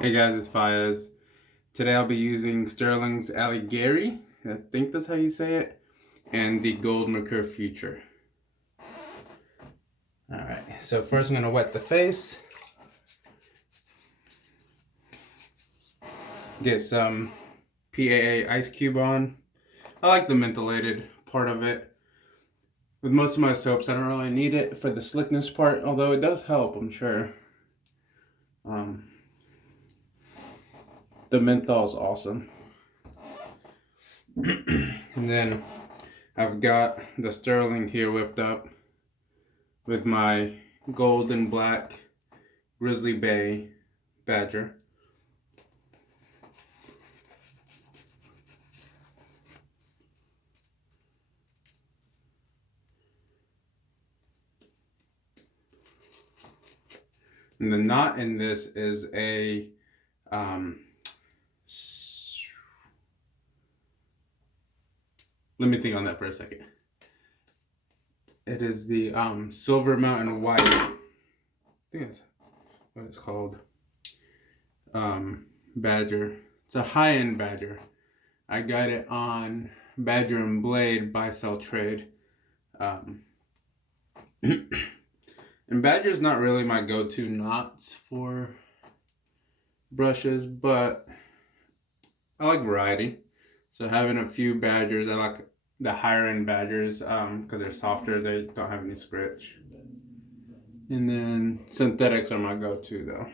Hey guys, it's Fayez. Today I'll be using Stirling's Alighieri, I think that's how you say it, and the Gold Mercure Future. Alright, so first I'm going to wet the face. Get some PAA Ice Cube on. I like the mentholated part of it. With most of my soaps, I don't really need it for the slickness part, although it does help, I'm sure. The menthol is awesome. And then I've got the Stirling here whipped up with my gold and black Grizzly Bay Badger. And the knot in this is a let me think on that for a second. It is the Silver Mountain White. I think that's what it's called. Badger. It's a high-end Badger. I got it on Badger and Blade buy sell trade. And Badger's not really my go-to knots for brushes, but I like variety. So having a few Badgers, I like the higher end Badgers because they're softer, they don't have any scratch. And then synthetics are my go-to though.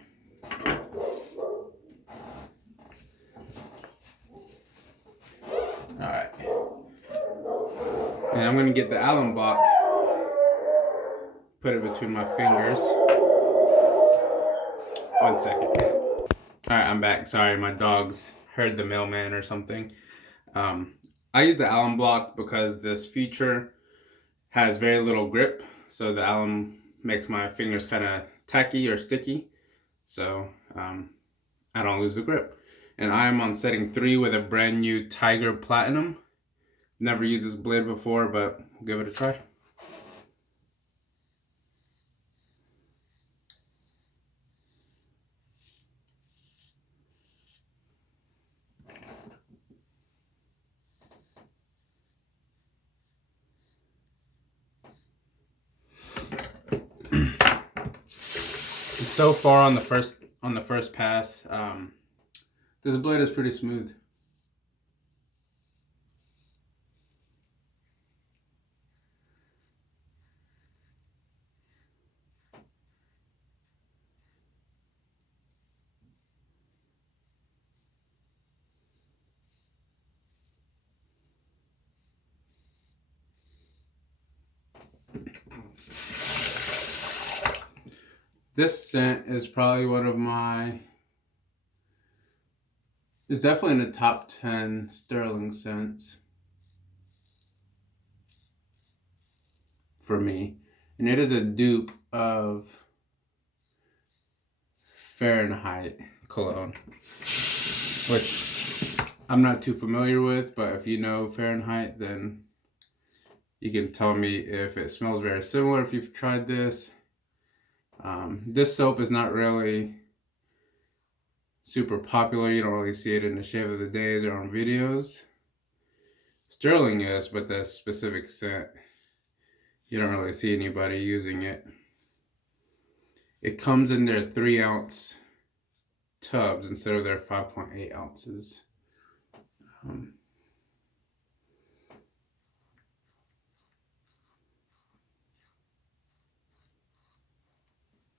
Alright. And I'm gonna get the alum block, put it between my fingers. 1 second. Alright, I'm back. Sorry, my dogs heard the mailman or something. I use the alum block because this feature has very little grip, so the alum makes my fingers kind of tacky or sticky, so I don't lose the grip. And I am on setting 3 with a brand new Tiger Platinum. Never used this blade before, but I'll give it a try. So far on the first pass, this blade is pretty smooth. This scent is probably one of my, it's definitely in the top 10 Stirling scents for me. And it is a dupe of Fahrenheit cologne, which I'm not too familiar with, but if you know Fahrenheit, then you can tell me if it smells very similar if you've tried this. This soap is not really super popular. You don't really see it in the Shave of the Days or on videos. Stirling is, but the specific scent, you don't really see anybody using it. It comes in their 3-ounce tubs instead of their 5.8 ounces.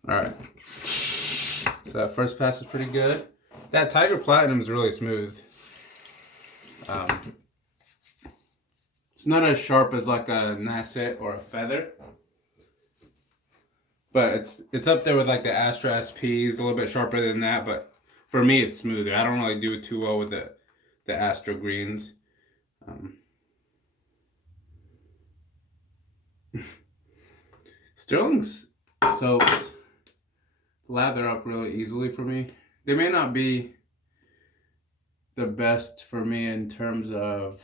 Alright, so that first pass was pretty good. That Tiger Platinum is really smooth. It's not as sharp as like a Nasset or a Feather, but it's up there with like the Astra SPs, a little bit sharper than that, but for me it's smoother. I don't really do too well with the Astra greens. Stirling's soaps lather up really easily for me. They may not be the best for me in terms of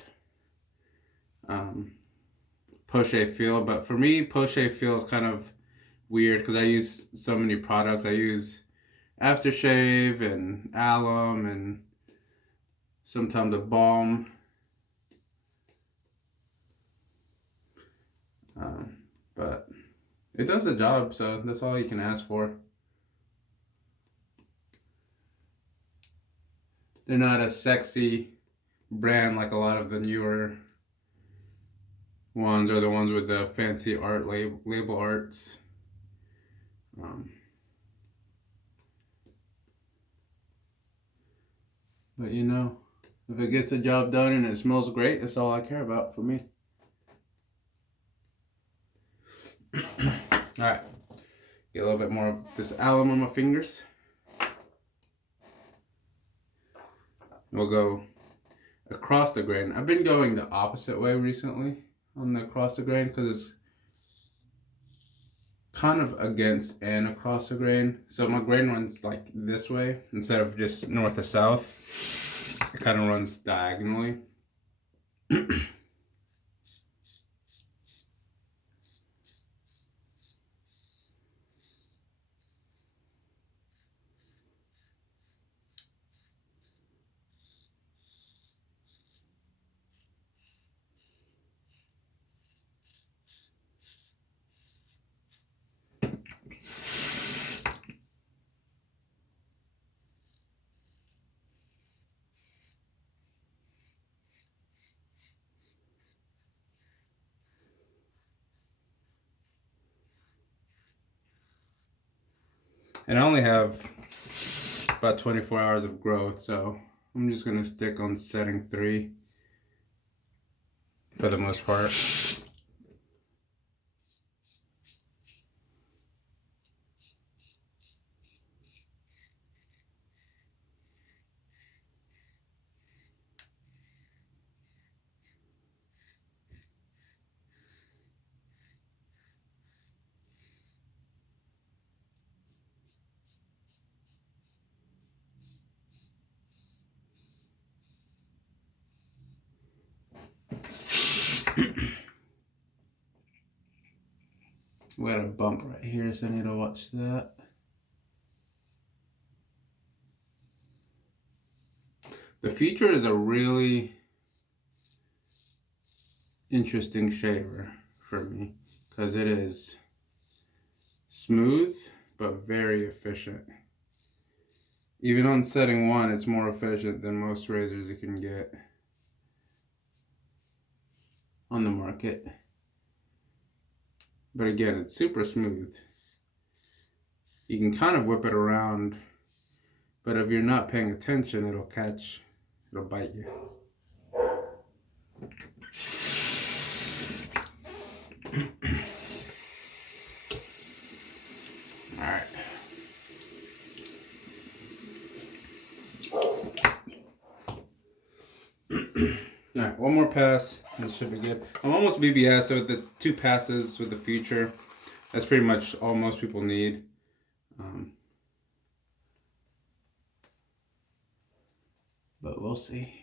poche feel, but for me poche feel is kind of weird because I use so many products. I use aftershave and alum and sometimes a balm. But it does the job, so that's all you can ask for. They're not a sexy brand like a lot of the newer ones or the ones with the fancy art label arts. But you know, if it gets the job done and it smells great, that's all I care about for me. Alright, get a little bit more of this alum on my fingers. We'll go across the grain. I've been going the opposite way recently on the across the grain because it's kind of against and across the grain. So my grain runs like this way instead of just north to south. It kind of runs diagonally. And I only have about 24 hours of growth, so I'm just going to stick on setting 3 for the most part. We got a bump right here, so I need to watch that. The Future is a really interesting shaver for me because it is smooth but very efficient. Even on setting 1, it's more efficient than most razors you can get on the market. But again, it's super smooth. You can kind of whip it around, but if you're not paying attention, it'll bite you. Alright. Alright, one more pass. This should be good. I'm almost BBS, so with the 2 passes with the Future, that's pretty much all most people need. But we'll see.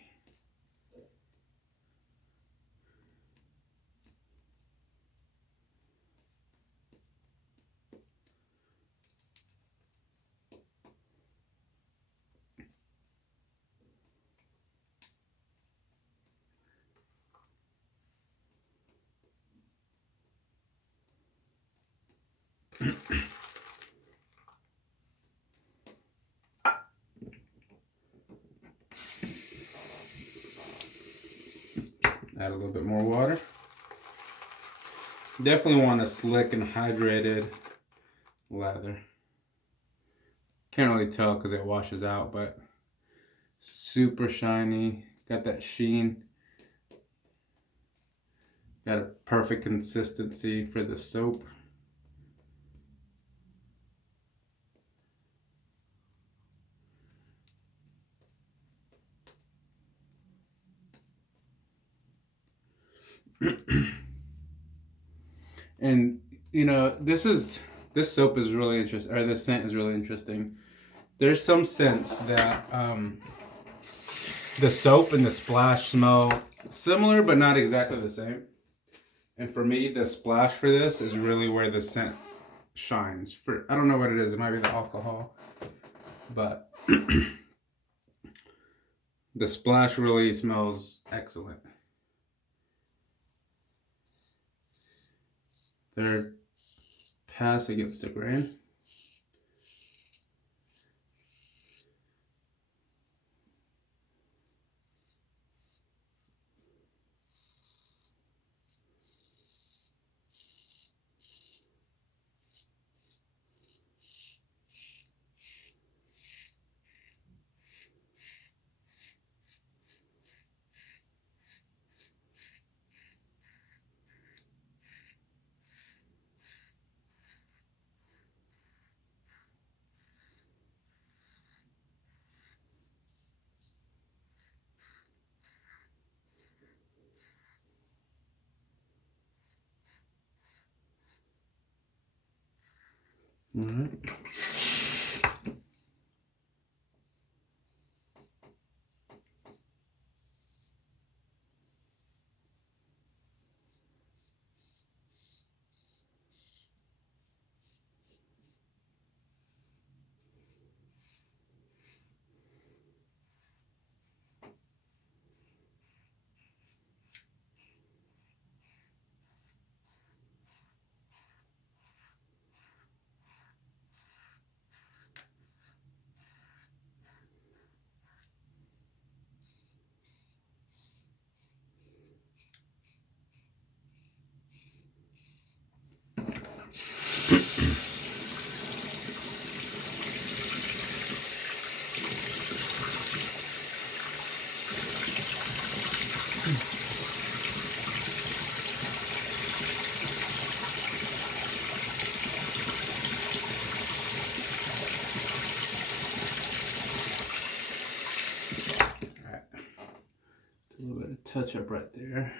Add a little bit more water. Definitely want a slick and hydrated lather. Can't really tell because it washes out, but super shiny. Got that sheen. Got a perfect consistency for the soap. And you know, this soap is really interesting, or this scent is really interesting. There's some scents that the soap and the splash smell similar but not exactly the same. And for me, the splash for this is really where the scent shines. I don't know what it is, it might be the alcohol. but the splash really smells excellent. Third pass against the grain. All right. A little bit of touch up right there.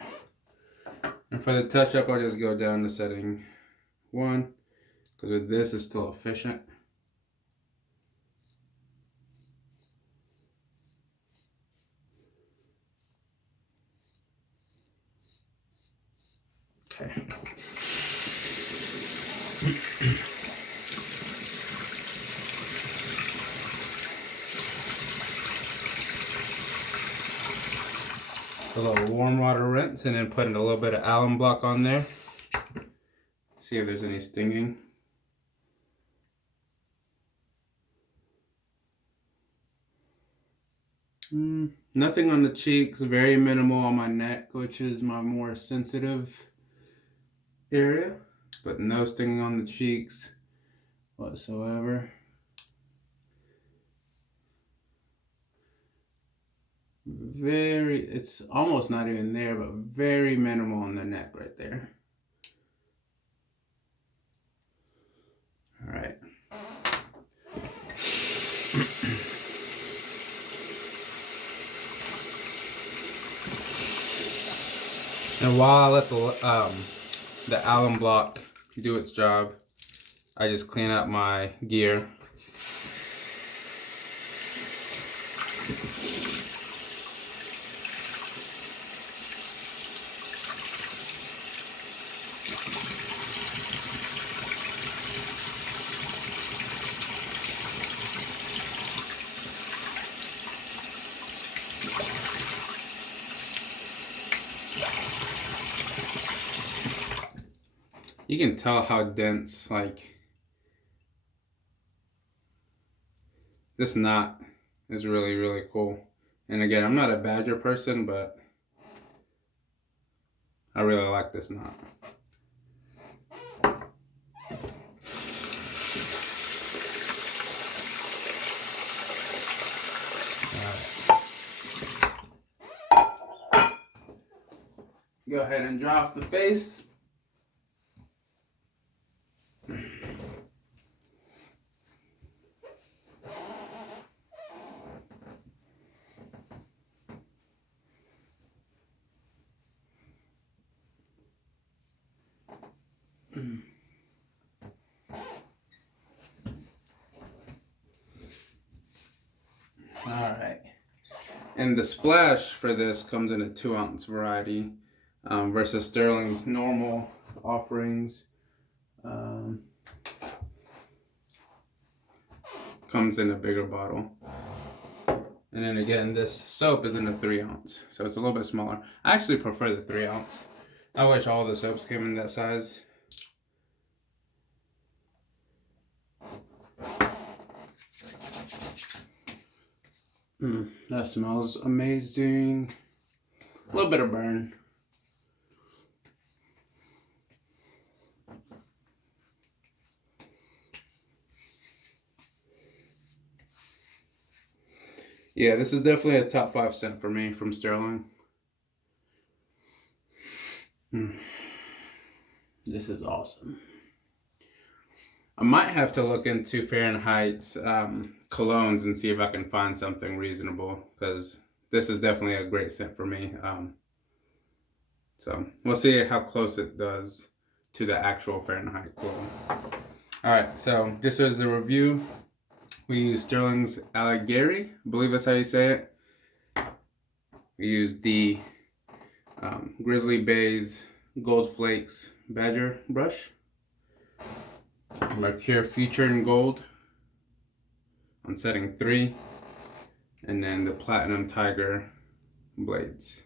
And for the touch up, I'll just go down to setting 1, because with this it's still efficient. Okay. A little warm water rinse, and then putting a little bit of alum block on there. See if there's any stinging. Nothing on the cheeks, very minimal on my neck, which is my more sensitive area, but no stinging on the cheeks whatsoever. It's almost not even there, but very minimal on the neck right there. All right. And while I let the alum block do its job, I just clean up my gear. You can tell how dense, like, this knot is really, really cool. And again, I'm not a badger person, but I really like this knot. Go ahead and dry off the face. Alright, and the splash for this comes in a 2-ounce variety versus Stirling's normal offerings. comes in a bigger bottle. And then again, this soap is in a 3 ounce, so it's a little bit smaller. I actually prefer the 3 ounce. I wish all the soaps came in that size. That smells amazing. A little bit of burn. Yeah, this is definitely a top 5 scent for me from Stirling. This is awesome. I might have to look into Fahrenheit's colognes and see if I can find something reasonable, because this is definitely a great scent for me. So we'll see how close it does to the actual Fahrenheit cologne. Alright, so just as a review, we use Stirling's Alighieri, I believe that's how you say it. We use the Grizzly Bay's Gold Flakes Badger brush. Here Futur-Gold on setting 3, and then the Platinum Tiger blades.